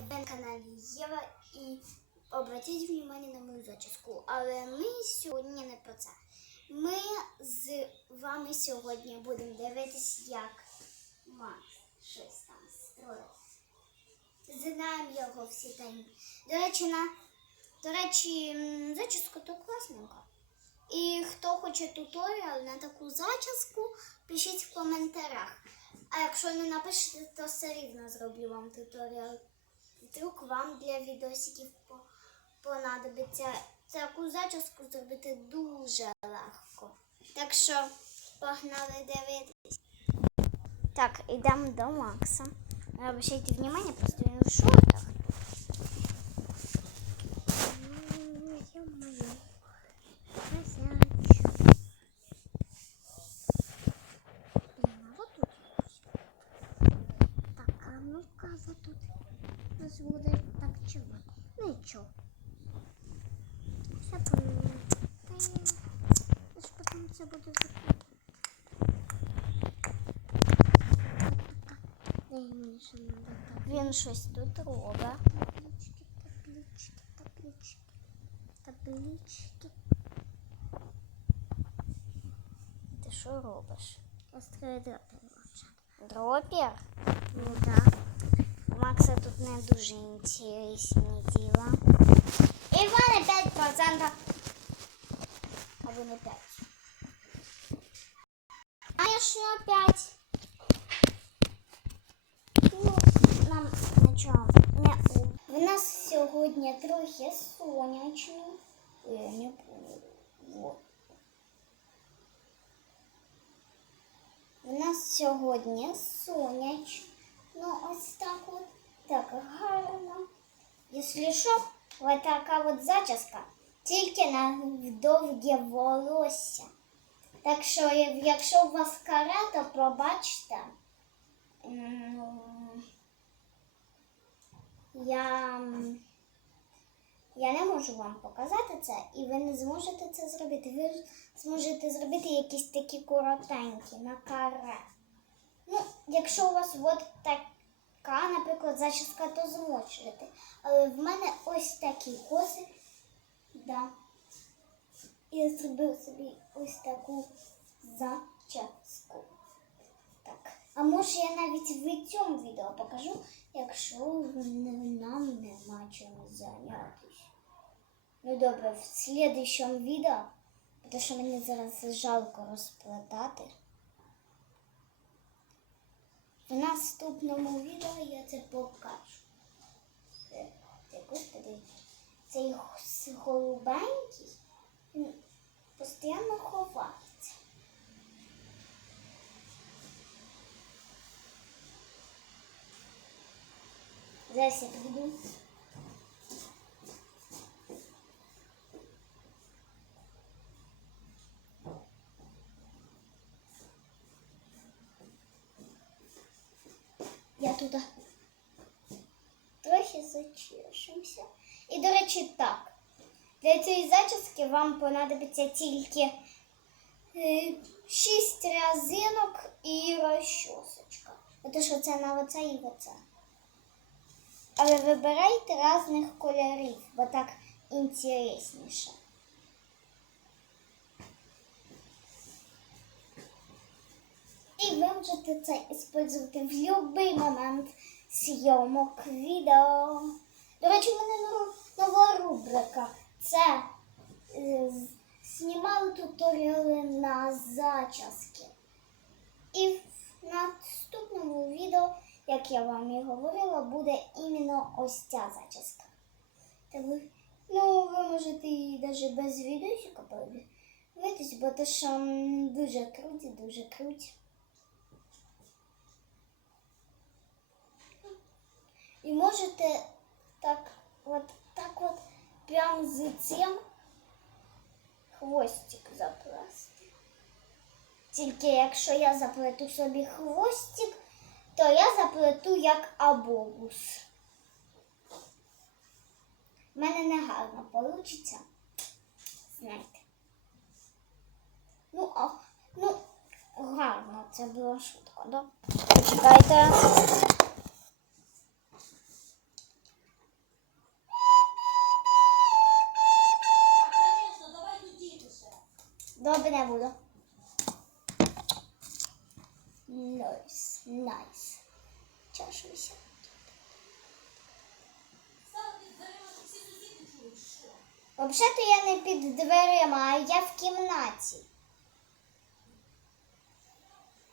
На каналі Єва і обратіть внимание на мою зачіску. Але ми сьогодні не про це. Ми з вами сьогодні будемо дивитись, як Макс щось там строїть. Знаємо його всі тайні. До речі, на до речі, м, зачіска то класненька. І хто хоче туторіал на таку зачіску, пишіть в коментарях. А якщо не напишете, то все рівно зроблю вам туторіал. Вдруг вам для відосиків понадобиться таку зачіску зробити дуже легко. Так що погнали дивитись. Так, йдемо до Макса. Обращайте внимание, просто він в шортах. у нас буде так чого? Нічого. Все поміняємо. Та я ж потім це буде закрито. Де мені ще надо так? Він щось тут робить. Таблички, таблички, таблички, таблички. Ти що робиш? Я строю дропер вообще. Дропер? Ну да. У Макса тут не дуже інтересні діла. І в мене 5%. Або не 5. Конечно, 5. Ну, нам нічого не у. В нас сьогодні трохи сонячно. Я не помню. В нас сьогодні сонячно. Ну, ось так от. Так гарно. Що, ось така от зачіска. Тільки на довге волосся. Так що, якщо у вас каре, то пробачте. Я, я не можу вам показати це, і ви не зможете це зробити. Ви зможете зробити якісь такі коротенькі на каре. Ну, якщо у вас от така, наприклад, зачіска, то зможете. Але в мене ось такі коси. Да. Я зробив собі ось таку зачіску. Так. А може я навіть в цьому відео покажу, якщо нам нема чим зайнятися. Ну добре, в слідчому відео, тому що мені зараз жалко розплетати. В наступному відео я це покажу. Господи, цей голубенький постійно ховається. Зараз я піду. Туди трохи зачешемося. І, до речі, так. Для цієї зачіски вам понадобиться тільки е, шість рязинок і розчосочка. Тому що це на оце і оце. Але вибирайте різних кольорів, бо так інтересніше. І ви можете це використовувати в будь-який момент зйомок відео. До речі, в мене нова- рубрика. Це е, знімали туторіали на зачіски. І в наступному відео, як я вам і говорила, буде іменно ось ця зачіска. Ну, ви можете її навіть без відео бо що дуже круті, дуже круті. Можете так от, так от прям з цим хвостик заплести. Тільки якщо я заплету собі хвостик, то я заплету як абобус. У мене не гарно вийде. Знаєте. Ну, а, ну, гарно, це була шутка, да? Чекайте. Добре, буду. Найс, найс. Чашуся. Взагалі-то я не під дверима, а я в кімнаті.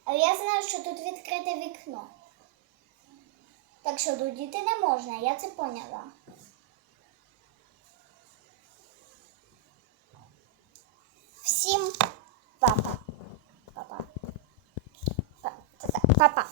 Але я знаю, що тут відкрите вікно. Так що дудіти не можна, я це поняла. パパ。